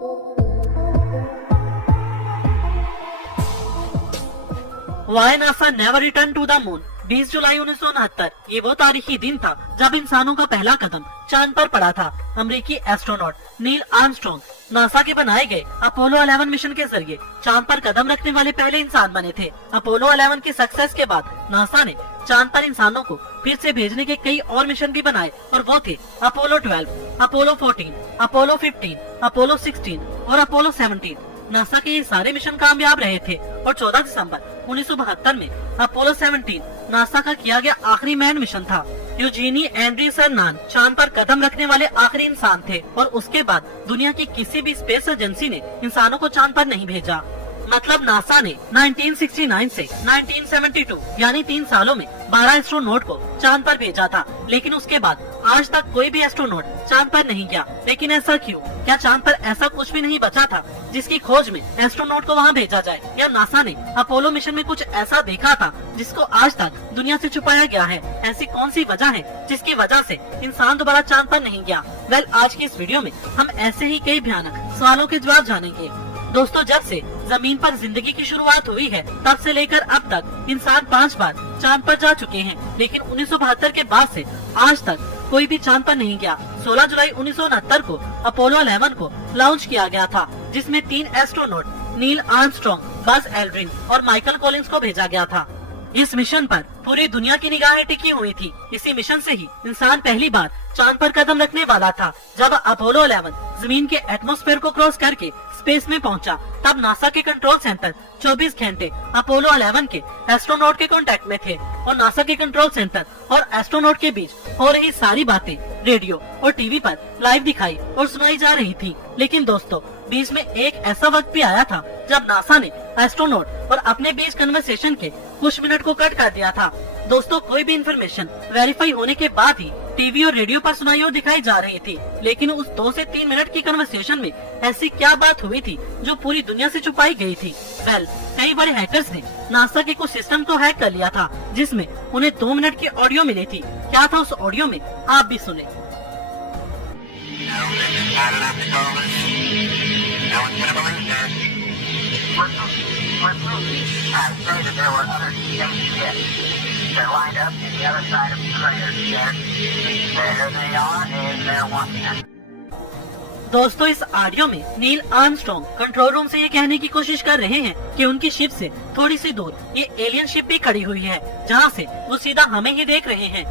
Why NASA never returned to the moon? 20 जुलाई 1969 ये वो तारीखी दिन था जब इंसानों का पहला कदम चांद पर पड़ा था। अमेरिकी एस्ट्रोनॉट नील आर्मस्ट्रॉन्ग नासा के बनाए गए अपोलो 11 मिशन के जरिए चांद पर कदम रखने वाले पहले इंसान बने थे। अपोलो 11 की सक्सेस के बाद नासा ने चांद पर इंसानों को फिर से भेजने के कई और मिशन भी बनाए और वो थे अपोलो 12, अपोलो 14, अपोलो 15, अपोलो 16 और अपोलो 17। नासा के ये सारे मिशन कामयाब रहे थे और 14 दिसंबर 1972 में अपोलो 17 नासा का किया गया आखिरी मैन मिशन था। यूजीनी एंड्री सर्नान चांद पर कदम रखने वाले आखिरी इंसान थे और उसके बाद दुनिया की किसी भी स्पेस एजेंसी ने इंसानों को चांद पर नहीं भेजा। मतलब नासा ने 1969 से 1972 यानी 3 सालों में 12 एस्ट्रोनॉट को चांद पर भेजा था, लेकिन उसके बाद आज तक कोई भी एस्ट्रोनॉट चांद पर नहीं गया। लेकिन ऐसा क्यों? क्या चांद पर ऐसा कुछ भी नहीं बचा था जिसकी खोज में एस्ट्रोनॉट को वहां भेजा जाए, या नासा ने अपोलो मिशन में कुछ ऐसा देखा था जिसको आज तक दुनिया से छुपाया गया है? ऐसी कौन सी वजह है जिसकी वजह से इंसान दोबारा चांद पर नहीं गया? वेल, आज की इस वीडियो में हम ऐसे ही कई भयानक सवालों के जवाब जानेंगे। दोस्तों, जब से जमीन पर जिंदगी की शुरुआत हुई है तब से लेकर अब तक इंसान 5 बार चांद पर जा चुके हैं, लेकिन 1972 के बाद से आज तक कोई भी चांद पर नहीं गया। 16 जुलाई 1969 को अपोलो 11 को लॉन्च किया गया था, जिसमें 3 astronaut Neil Armstrong, Buzz Aldrin और माइकल कॉलिंस को भेजा गया था। इस मिशन पर पूरी दुनिया की निगाहें टिकी हुई थी। इसी मिशन से ही इंसान पहली बार चांद पर कदम रखने वाला था। जब अपोलो 11 जमीन के एटमॉस्फेयर को क्रॉस करके स्पेस में पहुंचा, तब नासा के कंट्रोल सेंटर 24 घंटे अपोलो 11 के एस्ट्रोनॉट के कांटेक्ट में थे और नासा के कंट्रोल सेंटर और एस्ट्रोनॉट के बीच हो रही सारी बातें रेडियो और टीवी पर लाइव दिखाई और सुनाई जा रही थी। लेकिन दोस्तों, बीच में एक ऐसा वक्त भी आया था जब नासा ने एस्ट्रोनॉट और अपने बीच कन्वर्सेशन के कुछ मिनट को कट कर दिया था। दोस्तों, कोई भी इंफॉर्मेशन वेरीफाई होने के बाद ही टीवी और रेडियो पर सुनाई और दिखाई जा रही थी, लेकिन उस 2 से 3 मिनट की कन्वर्सेशन में ऐसी क्या बात हुई थी जो पूरी दुनिया से छुपाई गई थी? वेल, कई बड़े हैकर्स ने नासा के कुछ सिस्टम को हैक कर लिया था, जिसमें उन्हें 2 मिनट की ऑडियो मिली थी। क्या था उस ऑडियो में, आप भी सुने। They're lined up in the other side of the crater. There they are, and they're watching us. दोस्तों, इस ऑडियो में नील आर्मस्ट्रॉन्ग कंट्रोल रूम से ये कहने की कोशिश कर रहे हैं कि उनकी शिप से थोड़ी सी दूर ये एलियन शिप भी खड़ी हुई है, जहां से वो सीधा हमें ही देख रहे हैं।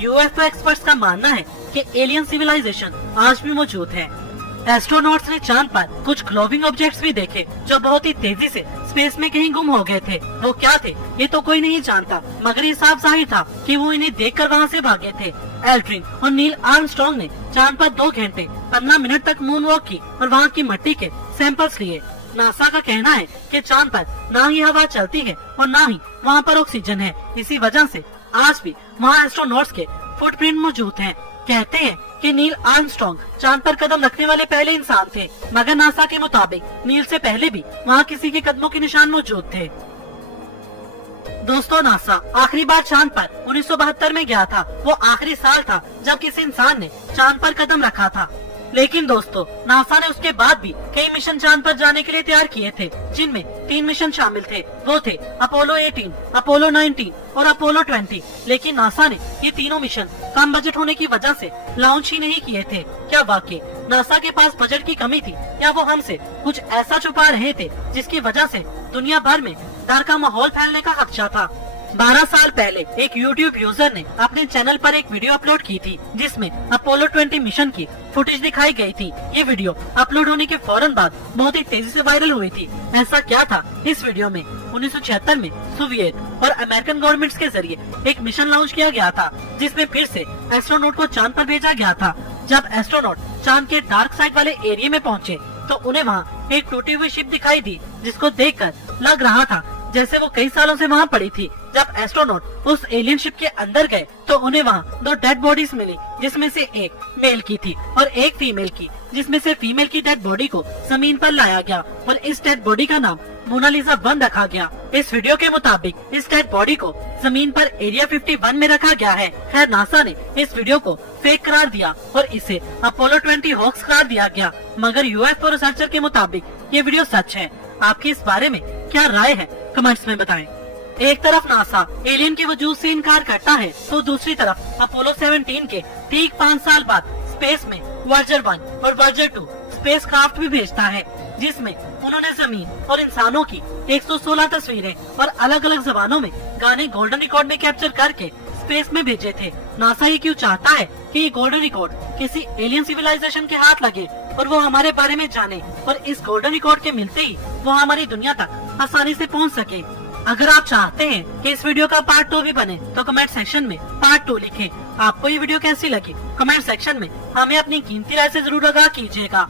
यूएफओ एक्सपर्ट्स का मानना है कि एलियन सिविलाइजेशन आज भी मौजूद है। एस्ट्रोनॉट्स ने चांद पर कुछ ग्लोविंग ऑब्जेक्ट्स भी देखे जो बहुत ही तेजी से स्पेस में कहीं गुम हो गए थे। वो क्या थे ये तो कोई नहीं जानता, मगर ये साफ जाहिर था कि वो इन्हें देखकर वहाँ से भागे थे। एल्ड्रिन और नील आर्मस्ट्रॉन्ग ने चांद पर 2 घंटे 15 मिनट तक मून वॉक की और वहाँ की मिट्टी के सैंपल्स लिए। नासा का कहना है कि चांद पर ना ही हवा चलती है और ना ही वहाँ पर ऑक्सीजन है। इसी वजह से आज भी वहाँ एस्ट्रोनॉट्स के फुटप्रिंट मौजूद हैं। कहते हैं कि नील आर्मस्ट्रॉन्ग चांद पर कदम रखने वाले पहले इंसान थे, मगर नासा के मुताबिक नील से पहले भी वहाँ किसी के कदमों के निशान मौजूद थे। दोस्तों, नासा आखिरी बार चांद पर 1972 में गया था। वो आखिरी साल था जब किसी इंसान ने चांद पर कदम रखा था। लेकिन दोस्तों, नासा ने उसके बाद भी कई मिशन चांद पर जाने के लिए तैयार किए थे, जिनमें 3 मिशन शामिल थे। वो थे अपोलो 18, अपोलो 19 और अपोलो 20। लेकिन नासा ने ये तीनों मिशन कम बजट होने की वजह से लॉन्च ही नहीं किए थे। क्या वाकई नासा के पास बजट की कमी थी, या वो हमसे कुछ ऐसा छुपा रहे थे जिसकी वजह से दुनिया भर में डर का माहौल फैलने का खदशा था? 12 साल पहले एक YouTube यूजर ने अपने चैनल पर एक वीडियो अपलोड की थी, जिसमें अपोलो 20 मिशन की फुटेज दिखाई गई थी। ये वीडियो अपलोड होने के फौरन बाद बहुत ही तेजी से वायरल हुई थी। ऐसा क्या था इस वीडियो में? 1976 में सोवियत और अमेरिकन गवर्नमेंट्स के जरिए एक मिशन लॉन्च किया गया था, जिसमें फिर से एस्ट्रोनॉट को चांद पर भेजा गया था। जब एस्ट्रोनॉट चांद के डार्क साइड वाले एरिया में पहुँचे तो उन्हें वहाँ एक टूटी हुई शिप दिखाई दी, जिसको देखकर लग रहा था जैसे वो कई सालों से वहाँ पड़ी थी। जब एस्ट्रोनॉट उस एलियन शिप के अंदर गए तो उन्हें वहाँ 2 डेड बॉडीज मिली, जिसमें से एक मेल की थी और एक फीमेल की, जिसमें से फीमेल की डेड बॉडी को जमीन पर लाया गया और इस डेड बॉडी का नाम मोनालिसा 1 रखा गया। इस वीडियो के मुताबिक इस डेड बॉडी को जमीन पर एरिया 51 में रखा गया है। खैर नासा ने इस वीडियो को फेक करार दिया और इसे अपोलो 20 हॉक्स करार दिया गया, मगर यूएफओ रिसर्चर के मुताबिक ये वीडियो सच है। आपकी इस बारे में क्या राय है, कमेंट्स में बताएं। एक तरफ नासा एलियन के वजूद से इनकार करता है, तो दूसरी तरफ अपोलो 17 के ठीक 5 साल बाद स्पेस में वर्जर 1 और वर्जर 2 स्पेस क्राफ्ट भी भेजता है, जिसमें उन्होंने जमीन और इंसानों की 116 तस्वीरें और अलग अलग जबानों में गाने गोल्डन रिकॉर्ड में कैप्चर करके स्पेस में भेजे थे। नासा ये क्यों चाहता है कि ये गोल्डन रिकॉर्ड किसी एलियन सिविलाइजेशन के हाथ लगे और वो हमारे बारे में जाने, और इस गोल्डन रिकॉर्ड के मिलते ही वो हमारी दुनिया तक आसानी से पहुंच सके। अगर आप चाहते हैं कि इस वीडियो का पार्ट 2 भी बने, तो कमेंट सेक्शन में पार्ट 2 लिखें। आपको ये वीडियो कैसी लगी, कमेंट सेक्शन में हमें अपनी कीमती राय से जरूर आगाह कीजिएगा।